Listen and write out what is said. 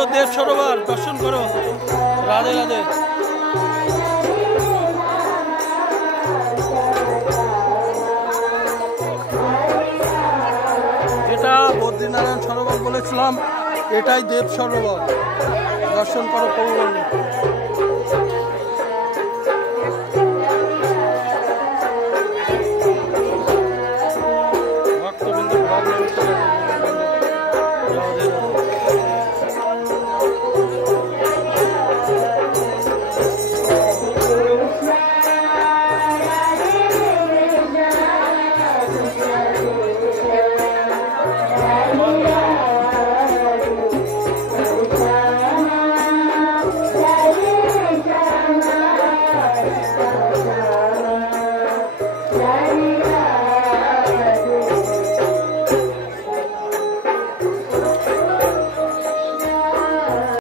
সুন্দর দেব সরোবর দর্শন করো। রাধে রাধে। যেটা বদ্রীনারায়ণ সরোবর বলেছিলাম, এটাই দেব সরোবর। দর্শন করো প্রভু।